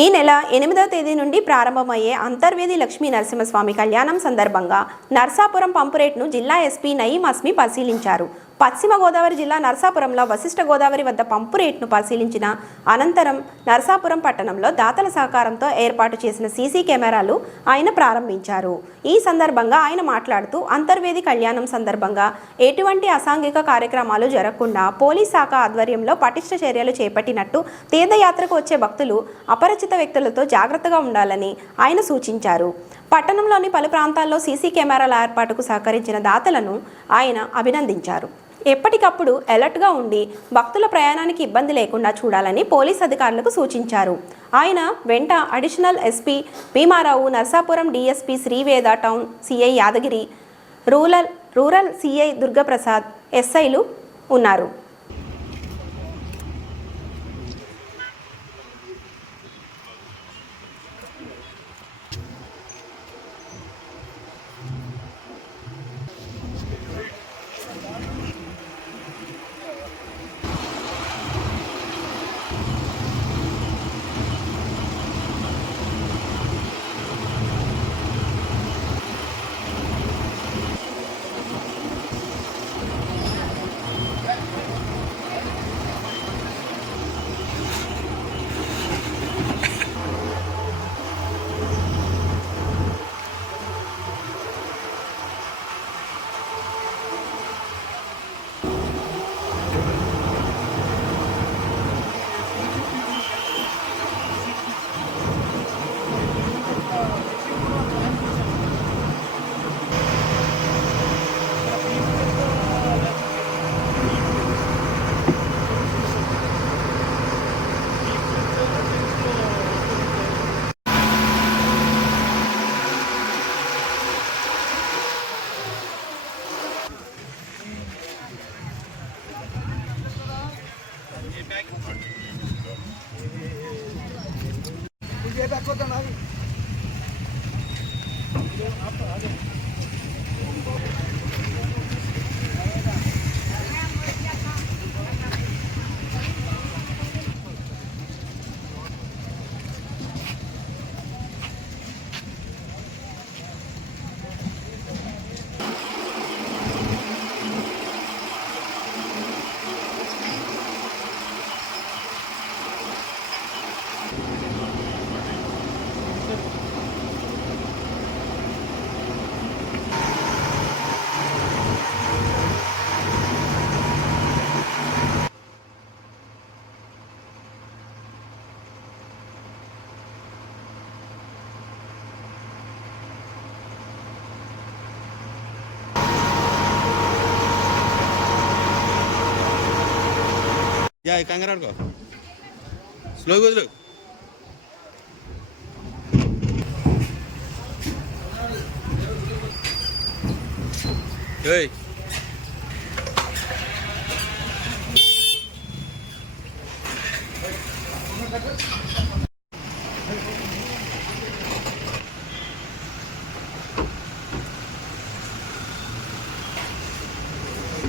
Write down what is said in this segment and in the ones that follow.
ఈ నెల 8వ తేదీ నుండి ప్రారంభమయ్యే అంతర్వేది లక్ష్మీ నరసింహస్వామి కళ్యాణం సందర్భంగా నర్సాపురం పంపురేట్ను జిల్లా ఎస్పీ నయీం అస్మి పరిశీలించారు. పశ్చిమ గోదావరి జిల్లా నర్సాపురంలో వశిష్ఠ గోదావరి వద్ద పంపు రేట్ను పరిశీలించిన అనంతరం నర్సాపురం పట్టణంలో దాతల సహకారంతో ఏర్పాటు చేసిన సీసీ కెమెరాలు ఆయన ప్రారంభించారు. ఈ సందర్భంగా ఆయన మాట్లాడుతూ అంతర్వేది కళ్యాణం సందర్భంగా ఎటువంటి అసాంఘిక కార్యక్రమాలు జరగకుండా పోలీస్ శాఖ ఆధ్వర్యంలో పటిష్ట చర్యలు చేపట్టినట్టు తీర్థయాత్రకు వచ్చే భక్తులు అపరిచిత వ్యక్తులతో జాగ్రత్తగా ఉండాలని ఆయన సూచించారు. పట్టణంలోని పలు ప్రాంతాల్లో సీసీ కెమెరాల ఏర్పాటుకు సహకరించిన దాతలను ఆయన అభినందించారు. ఎప్పటికప్పుడు అలర్ట్గా ఉండి భక్తుల ప్రయాణానికి ఇబ్బంది లేకుండా చూడాలని పోలీస్ అధికారులకు సూచించారు. ఆయన వెంట additional SP Bhimarao, Narsapuram DSP Sri Veda, town CI Yadagiri, rural CI Durgaprasad, ఎస్ఐలు ఉన్నారు. Ya, kangarar ko. Slow go, slow. Hey.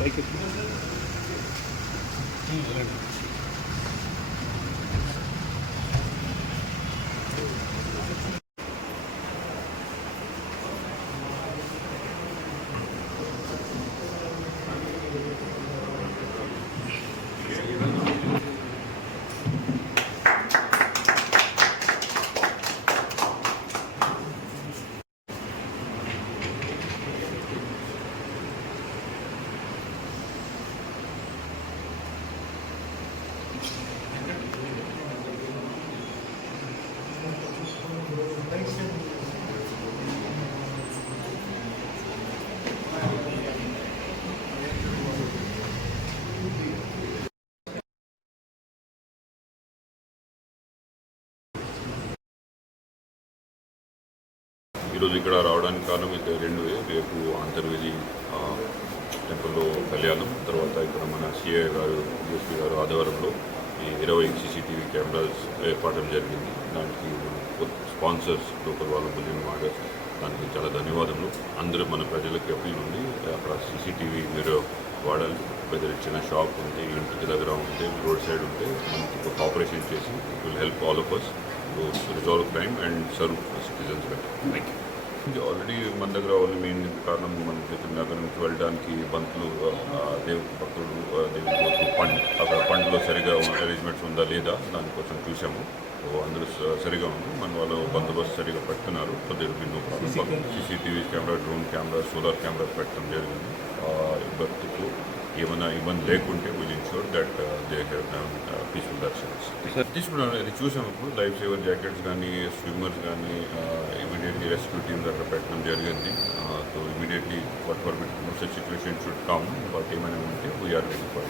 Like it. ఈరోజు ఇక్కడ రావడానికి కారణం ఇక్కడ రెండువే. రేపు అంతర్వేది టెంపుల్లో కళ్యాణం, తర్వాత ఇక్కడ మన సిఐ గారు, డిఎస్పీ గారు ఆధ్వర్యంలో ఈ 20 సీసీటీవీ కెమెరాస్ ఏర్పడడం జరిగింది. దానికి స్పాన్సర్స్, లోకల్ వాళ్ళ బులియన్ మాడర్స్, దానికి చాలా ధన్యవాదములు. అందరూ మన ప్రజలకు అప్పీల్ ఉంది, అక్కడ సీసీటీవీ మీరు వాడాలి. వెదర్ చిన్న షాప్ ఉంటే, ఇంటికి దగ్గర ఉంటే, రోడ్ సైడ్ ఉంటే మనకి కోఆపరేషన్ చేసి it will help all of us. to resolve crime and serve citizens better. Thank you. Already మన దగ్గర ఓన్లీ మెయిన్ కారణం మన దగ్గర నగరం నుంచి వెళ్ళడానికి బంతులు దేవుడి భక్తులు దేవుడి రోజు పండ్ అక్కడ పండ్లో సరిగా అరేంజ్మెంట్స్ ఉందా లేదా దానికోసం చూసాము. సో అందరూ సరిగా ఉంది. మన వాళ్ళు బందోబస్తు సరిగా పెడుతున్నారు. So there be no problem. CCTV camera, drone camera, solar camera పెట్టడం జరిగింది. భక్తులకు ఏమైనా ఇబ్బంది లేకుంటే will ensure that they have done peaceful darshans. తీసుకున్నాను అది చూసాము. ఇప్పుడు లైఫ్ సేవర్ జాకెట్స్ కానీ స్విమ్మర్స్ కానీ ఇమీడియట్లీ రెస్క్యూ టీమ్స్ అక్కడ పెట్టడం జరిగింది. So immediately what for such situation should come but ఏమైనా ఉంటే వీఆర్ రెడీ ఫర్